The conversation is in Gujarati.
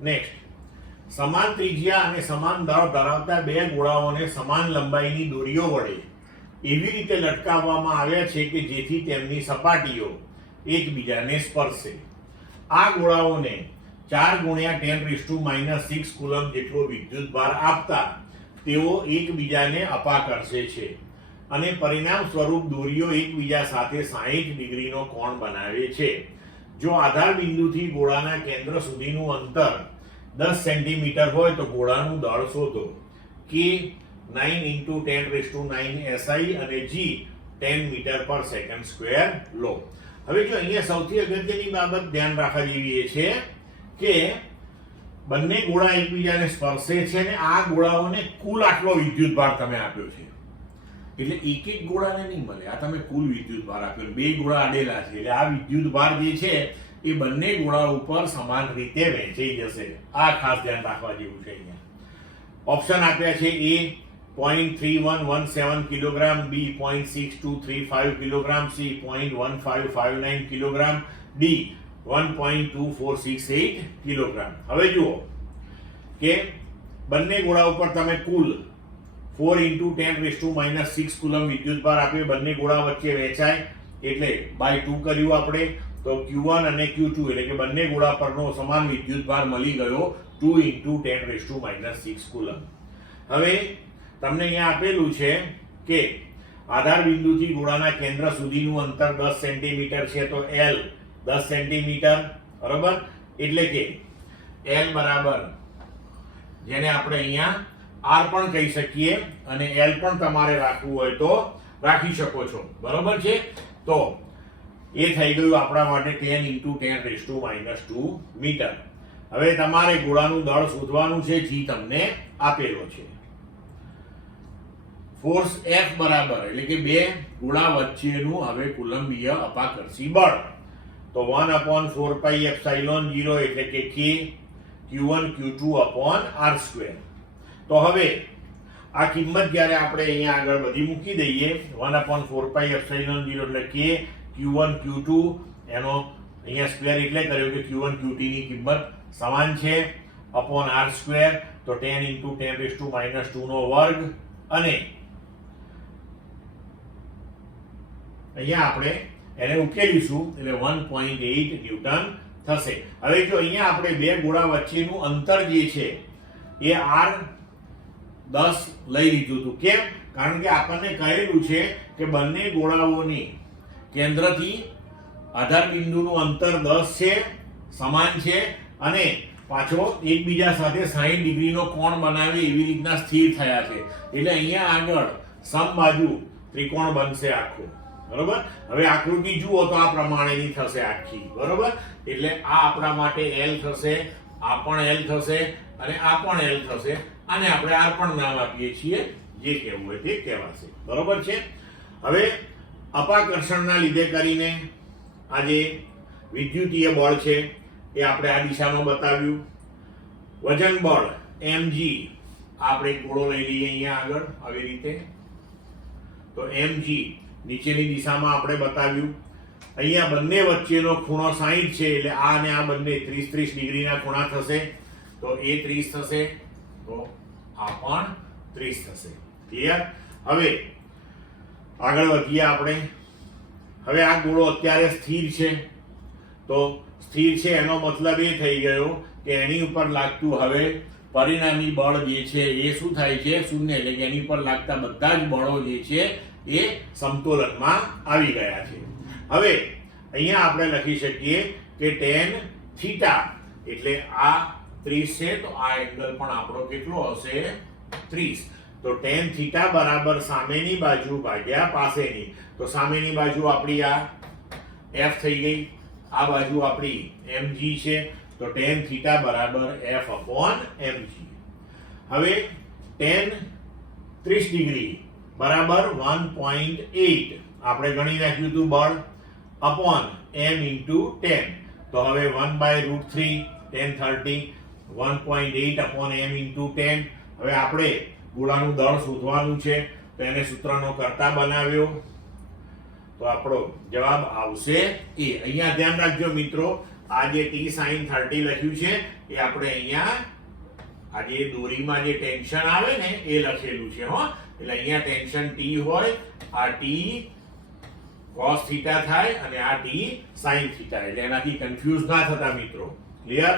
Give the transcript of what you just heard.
નેક્સ્ટ, સમાન ત્રિજ્યા અને સમાન દળ ધરાવતા બે ગોળાઓને સમાન લંબાઈની દોરીઓ વડે એવી રીતે લટકાવવામાં આવ્યા છે કે જેથી તેમની સપાટીઓ એકબીજાને સ્પર્શે. આ ગોળાઓને 4 × 10⁻⁶ કુલમ જેટલો વિદ્યુતભાર આપતા તેઓ એકબીજાને અપાકર્ષે છે અને પરિણામ સ્વરૂપ દોરીઓ એકબીજા સાથે 60 ડિગ્રીનો કોણ બનાવે છે. જો આધાર બિંદુથી ગોળાના કેન્દ્ર સુધીનું અંતર 10 સેન્ટીમીટર હોય તો ગોળાનું દળ શોધો. K 9 × 10⁹ SI અને G 10 મીટર/સેકન્ડ² લો. હવે જો અહીંયા સૌથી અગત્યની બાબત ધ્યાન રાખવા જેવી એ છે કે બંને ગોળા એકબીજાને સ્પર્શે છે અને આ ગોળાઓને કુલ આટલો વિદ્યુતભાર તમે આપ્યો છે. એટલે એક એક ગોળાને નહીં મળે, આ તમે કુલ વિદ્યુતભાર આપ્યો. બે ગોળા આડેલા છે એટલે આ વિદ્યુતભાર જે છે એ બંને ગોળા ઉપર સમાન રીતે વહેંચાઈ જશે. આ ખાસ ધ્યાન રાખવા જેવું છે. અહીંયા ઓપ્શન આપ્યા છે A 0.3117 kilogram, B 0.6235 kilogram, C 0.1559 kilogram, D 1.2468 kilogram. હવે જુઓ કે બંને ગોળા ઉપર તમે કુલ 4 × 10⁻⁶ કુલમ વિદ્યુતભાર આપ્યો. બંને ગોળા વચ્ચે વહેંચાય એટલે બાય 2 કર્યું આપણે, તો Q1 અને Q2 એટલે કે બંને ગોળા પરનો સમાન વિદ્યુતભાર મળી ગયો 2 × 10⁻⁶ કુલમ. હવે તમને અહીંયા આપેલું છે કે આધાર બિંદુથી ગોળાના કેન્દ્ર સુધીનું અંતર 10 સેન્ટીમીટર છે, તો L 10 સેન્ટીમીટર, બરાબર. એટલે કે L બરાબર, જેને આપણે અહીંયા R પણ કહી શકીએ અને L પણ તમારે રાખવું હોય તો રાખી શકો છો, બરાબર છે. તો એ થઈ ગયું આપણા માટે 10 × 10⁻² મીટર. હવે તમારે ગોળાનું દળ શોધવાનું છે, જે તમને આપેલો છે. ફોર્સ F બરાબર, એટલે કે બે ગોળા વચ્ચેનું હવે કુલંબીય અપાકર્ષી બળ, તો 1/4πε0 એટલે કે K Q1 Q2/R². તો હવે આ કિંમત જ્યારે આપણે અહીંયા આગળ બધી મૂકી દઈએ, 1/4πε0 એટલે K Q1 Q2 એનો અહીંયા સ્ક્વેર એટલે કર્યો કે Q1 QT ની કિંમત સમાન છે /R², તો 10 × 10⁻² નો વર્ગ, અને અહીંયા આપણે એને ઉકેલીશું એટલે 1.8 ન્યૂટન થશે. હવે જો અહીંયા આપણે બે ગોળા વચ્ચેનું અંતર જે છે એ R10 લઈ લીધું હતું. કેમ? કારણ કે આપણને કહેલું છે કે બંને ગોળાઓની કેન્દ્રથી આધાર બિંદુનું અંતર 10 છે, સમાન છે, અને પાછો એકબીજા સાથે 60 ડિગ્રીનો કોણ બનાવે એવી રીતના સ્થિર થયા છે. એટલે અહીંયા આગળ સમબાજુ ત્રિકોણ બનશે આખો, બરોબર. હવે આકૃતિ જુઓ તો આ પ્રમાણેની થશે આખી, બરોબર. એટલે આ આપણા માટે L થશે, આ પણ L થશે અને આ પણ L થશે. આને આપણે R પણ નામ આપીએ છીએ, જે કહેવું હોય તે કહેવાશે, બરોબર છે. હવે અપાકર્ષણના લીધે કરીને આ જે વિદ્યુતીય બળ છે એ આપણે આ દિશામાં બતાવ્યું. વજન બળ mg, આપણે ગોળો લઈ લઈએ અહીંયા આગળ આવી રીતે, તો mg નીચેની દિશામાં આપણે બતાવ્યું. અહીંયા બંને વચ્ચેનો ખૂણો 60 છે એટલે આ અને આ બંને 30 ડિગ્રીના ખૂણા થશે, તો એ 30 થશે, તો આ પણ 30 થશે. ક્લિયર? હવે આગળ વધીએ આપણે. હવે આ ગોળો અત્યારે સ્થિર છે, તો સ્થિર છે એનો મતલબ એ થઈ ગયો કે એની ઉપર લાગતું હવે પરિણામી બળ જે છે એ શું થાય છે? શૂન્ય. એટલે કે એની પર લાગતા બધા જ બળો જે છે એ સમતોલનમાં આવી ગયા છે. હવે અહીંયા આપણે લખી શકીએ કે tan θ, એટલે આ 30 છે, તો આ એંગલ પણ આપણો કેટલો હશે? 30. તો tan θ બરાબર સામેની બાજુ ભાગ્યા પાસેની. તો સામેની બાજુ આપણી આ F થઈ ગઈ, આ બાજુ આપણી mg છે, તો tan θ બરાબર F/mg. હવે tan 30 ડિગ્રી બરાબર 1.8 આપણે ગણી નાખ્યું હતું બળ અપોન m × 10. તો હવે 1/√3 tan 30 1.8 / m × 10. હવે આપણે ગોળાનું દળ શોધવાનું છે, તો એને સૂત્રનો કરતા બનાવ્યો, તો આપણો જવાબ આવશે એ. અહીંયા ધ્યાન રાખજો મિત્રો, આ જે t sin 30 લખ્યું છે એ આપણે અહીંયા આ જે દોરીમાં જે ટેન્શન આવે ને એ લખેલું છે હો. એટલે અહીંયા ટેન્શન t હોય, આ t cos θ થાય અને આ t sin θ, એટલે એનાથી કન્ફ્યુઝ ના થતા મિત્રો. ક્લિયર?